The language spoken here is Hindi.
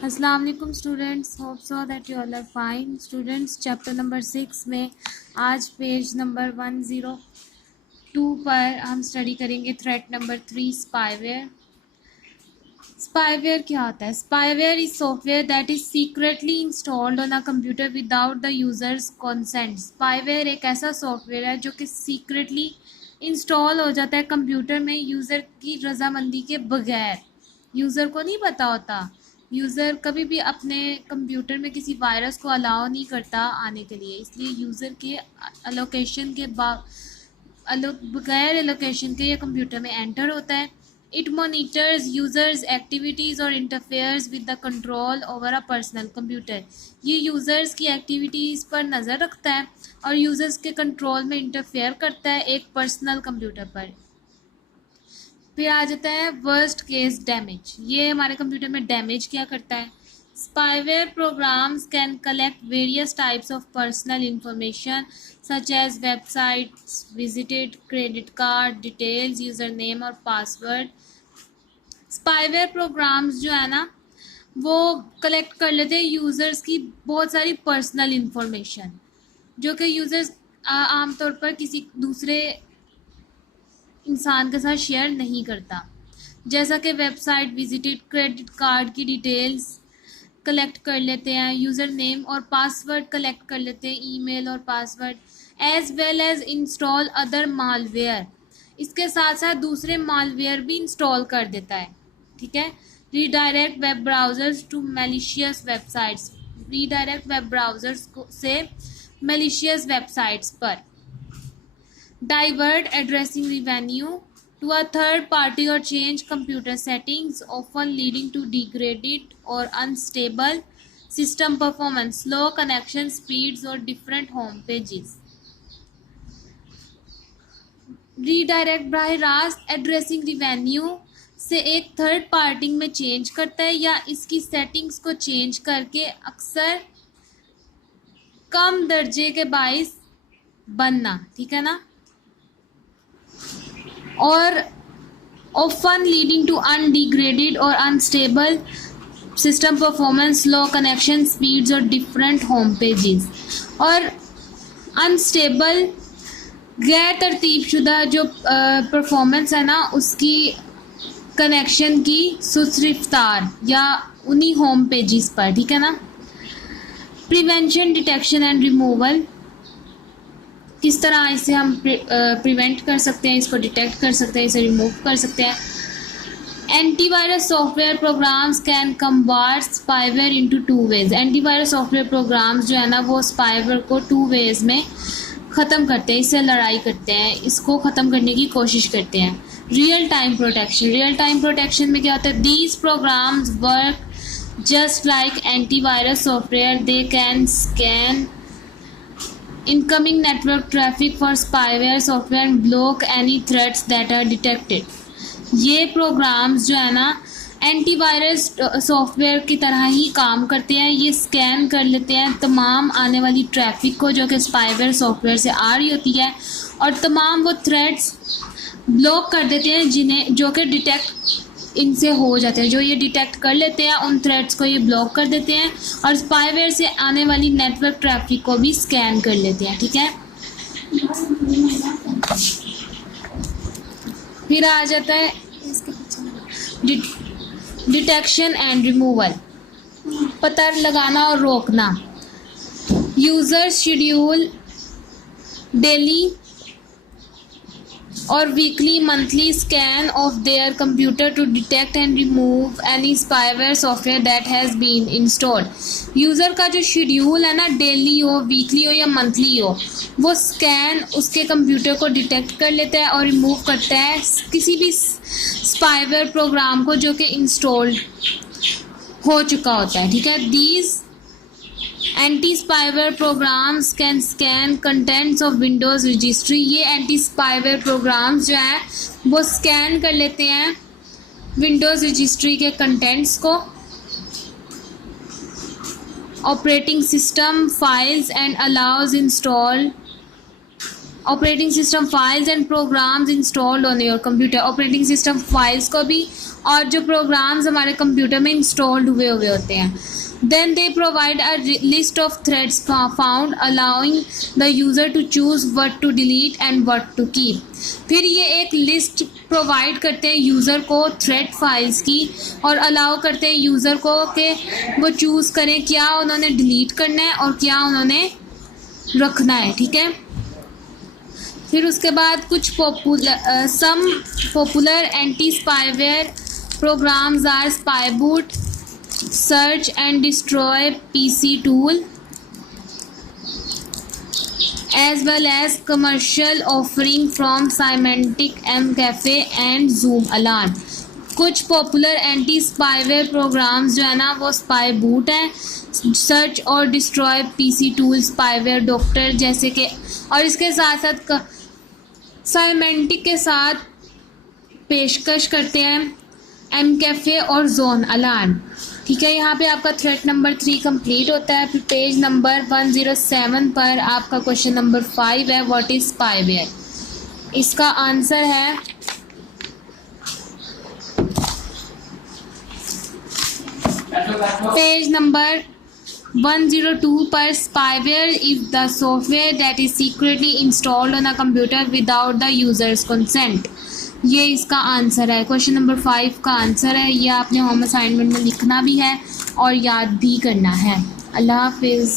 अस्सलाम वालेकुम students, hope so that you all are fine. Students, chapter number 6 में आज पेज नंबर 102 पर हम स्टडी करेंगे थ्रेट नंबर 3, स्पाईवेयर। स्पाईवेयर क्या होता है? Spyware is software that is secretly installed on a computer without the users consent. Spyware एक ऐसा सॉफ्टवेयर है जो कि सीक्रेटली इंस्टॉल हो जाता है कंप्यूटर में यूज़र की रजामंदी के बगैर। यूज़र को नहीं पता होता। यूज़र कभी भी अपने कंप्यूटर में किसी वायरस को अलाउ नहीं करता आने के लिए, इसलिए यूज़र के अलोकेशन के बगैर एलोकेशन के ये कंप्यूटर में एंटर होता है। इट मॉनिटर्स यूजर्स एक्टिविटीज़ और interferes with the control over a personal computer. ये यूज़र्स की एक्टिविटीज़ पर नज़र रखता है और यूज़र्स के कंट्रोल में इंटरफेयर करता है एक पर्सनल कंप्यूटर पर। फिर आ जाता है वर्स्ट केस डैमेज। ये हमारे कंप्यूटर में डैमेज क्या करता है? Spyware programs can collect various types of personal information such as websites visited, credit card details, username और password। Spyware programs जो है ना वो कलेक्ट कर लेते हैं यूज़र्स की बहुत सारी पर्सनल इंफॉर्मेशन जो कि यूज़र्स आमतौर पर किसी दूसरे इंसान के साथ शेयर नहीं करता, जैसा कि वेबसाइट विजिटेड, क्रेडिट कार्ड की डिटेल्स कलेक्ट कर लेते हैं, यूज़र नेम और पासवर्ड कलेक्ट कर लेते हैं, ईमेल और password, as well as install other malware. इसके साथ साथ दूसरे मालवेयर भी इंस्टॉल कर देता है। ठीक है। Redirect web browsers to malicious websites. Redirect web browsers से मैलिशियस वेबसाइट्स पर। Divert addressing revenue to a third party or change computer settings, often leading to degraded or unstable system performance, slow connection speeds or different home pages। Redirect बराह रास्त एड्रेसिंग रिवेन्यू से एक थर्ड पार्टी में चेंज करता है या इसकी सेटिंग्स को चेंज करके अक्सर कम दर्जे के बाइस बनना। ठीक है ना। और often leading to undegraded or unstable system performance, slow connection speeds और different home pages। और unstable गैर तरतीब शुदा जो परफॉर्मेंस है ना उसकी कनेक्शन की सुस्त रफ्तार या उन्हीं होम पेजेस पर। ठीक है ना। Prevention, detection and removal. किस तरह इसे हम प्रिवेंट कर सकते हैं, इसको डिटेक्ट कर सकते हैं, इसे रिमूव कर सकते हैं। Antivirus software programs can convert spyware into 2 ways. Antivirus software programs जो है ना वो स्पाईवेयर को 2 वेज में ख़त्म करते हैं, इससे लड़ाई करते हैं, इसको ख़त्म करने की कोशिश करते हैं। Real time protection. Real time protection में क्या होता है? These programs work just like antivirus software. They can scan incoming network traffic for spyware software and block any threats that are detected। ये प्रोग्राम्स जो है ना एंटीवायरस सॉफ्टवेयर की तरह ही काम करते हैं। ये स्कैन कर लेते हैं तमाम आने वाली ट्रैफिक को जो कि स्पाईवेयर सॉफ्टवेयर से आ रही होती है और तमाम वो थ्रेट्स ब्लॉक कर देते हैं जिन्हें जो कि डिटेक्ट इनसे हो जाते हैं। जो ये डिटेक्ट कर लेते हैं उन थ्रेड्स को ये ब्लॉक कर देते हैं और स्पाईवेयर से आने वाली नेटवर्क ट्रैफिक को भी स्कैन कर लेते हैं। ठीक है। फिर आ जाता है डिटेक्शन एंड रिमूवल। पता लगाना और रोकना। यूजर शेड्यूल डेली और weekly, monthly scan of their computer to detect and remove any spyware software that has been installed. User का जो शेड्यूल है ना, डेली हो, वीकली हो या मंथली हो, वो स्कैन उसके कंप्यूटर को डिटेक्ट कर लेता है और रिमूव करता है किसी भी स्पाईवेयर प्रोग्राम को जो कि इंस्टॉल्ड हो चुका होता है। ठीक है। These anti spyware programs can scan contents of Windows registry. ये एंटी स्पाईवेयर प्रोग्राम्स जो है वो स्कैन कर लेते हैं विंडोज़ रजिस्ट्री के कंटेंट्स को, operating system files and allows install operating system files and programs installed on your computer. Operating system files को भी और जो प्रोग्राम्स हमारे कंप्यूटर में इंस्टॉल्ड हुए होते हैं. Then they provide a list of threads found, allowing the user to choose what to delete and what to keep. फिर ये एक लिस्ट प्रोवाइड करते हैं यूज़र को थ्रेड फाइल्स की और अलाउ करते हैं यूज़र को कि वो चूज़ करें क्या उन्होंने डिलीट करना है और क्या उन्होंने रखना है. ठीक है. फिर उसके बाद कुछ some popular anti spyware programs are Spybot, search and destroy PC tool, as well as commercial offering from Symantec, MCAFE and Zoom Alarm. कुछ पॉपुलर एंटी स्पाईवेयर प्रोग्राम्स जो है ना वो स्पाई बूट हैं, सर्च और destroy PC tool, spyware doctor जैसे कि, और इसके साथ साथ साइमेंटिक के साथ पेशकश करते हैं MCAFE और जोन अलार्म. ठीक है. यहाँ पे आपका थ्रेड नंबर 3 कंप्लीट होता है. फिर पेज नंबर 107 पर आपका क्वेश्चन नंबर 5 है, व्हाट इज स्पाईवेयर. इसका आंसर है पेज नंबर 102 पर, spyware is the software that is secretly installed on a computer without the users consent. ये इसका आंसर है. क्वेश्चन नंबर 5 का आंसर है. ये आपने होम असाइनमेंट में लिखना भी है और याद भी करना है. अल्लाह हाफिज़.